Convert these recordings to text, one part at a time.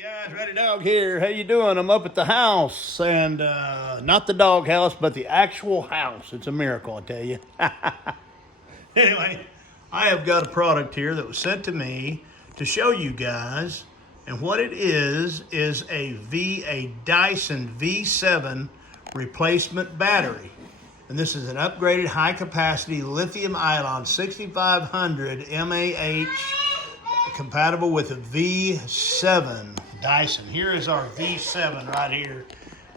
Guys, Ready Dog here. How you doing? I'm up at the house, and not the dog house, but the actual house. It's a miracle, I tell you. Anyway, I have got a product here that was sent to me to show you guys, and what it is a Dyson V7 replacement battery. And this is an upgraded high-capacity lithium-ion 6500 mAh compatible with a V7 Dyson. Here is our V7 right here,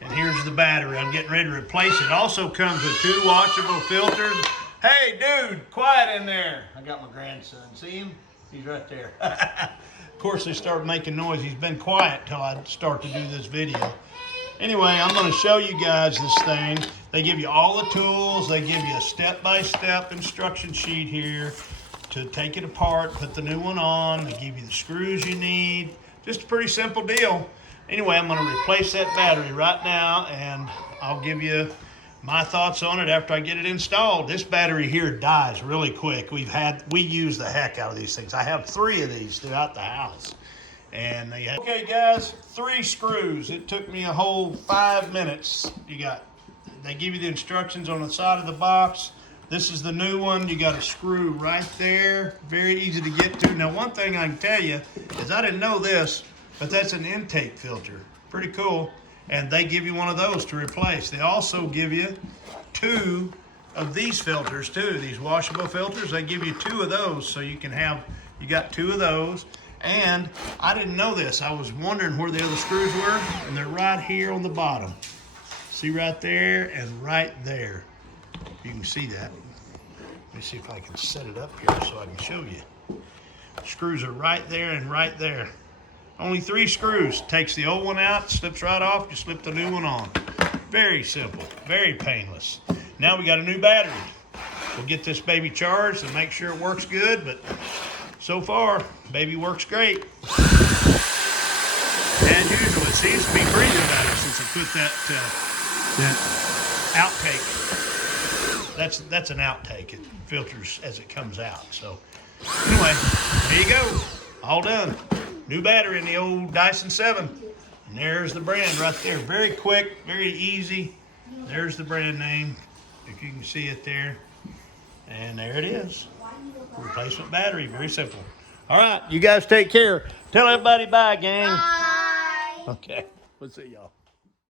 and here's the battery. I'm getting ready to replace it. Also comes with 2 washable filters. Hey, dude, quiet in there. I got my grandson. See him? He's right there. Of course, they start making noise. He's been quiet till I start to do this video. Anyway, I'm going to show you guys this thing. They give you all the tools. They give you a step-by-step instruction sheet here to take it apart, put the new one on. They give you the screws you need. Just a pretty simple deal. Anyway, I'm going to replace that battery right now, and I'll give you my thoughts on it after I get it installed. This battery here dies really quick. We use the heck out of these things. I have 3 of these throughout the house. And okay, guys, 3 screws. It took me a whole 5 minutes. They give you the instructions on the side of the box. This is the new one. You got a screw right there. Very easy to get to. Now, one thing I can tell you is I didn't know this, but that's an intake filter. Pretty cool. And they give you one of those to replace. They also give you 2 of these filters too. These washable filters, they give you 2 of those, so you got 2 of those. And I didn't know this. I was wondering where the other screws were, and they're right here on the bottom. See right there and right there. You can see that. Let me see if I can set it up here so I can show you. Screws are right there and right there. Only 3 screws. Takes the old one out, slips right off, you slip the new one on. Very simple, very painless. Now we got a new battery. We'll get this baby charged and make sure it works good, but so far, baby works great. As usual, it seems to be breathing better since I put that outtake. That's an outtake. It filters as it comes out. So anyway, there you go. All done. New battery in the old Dyson 7. And there's the brand right there. Very quick, very easy. There's the brand name, if you can see it there. And there it is. Replacement battery, very simple. All right, you guys take care. Tell everybody bye, gang. Bye. Okay, we'll see y'all.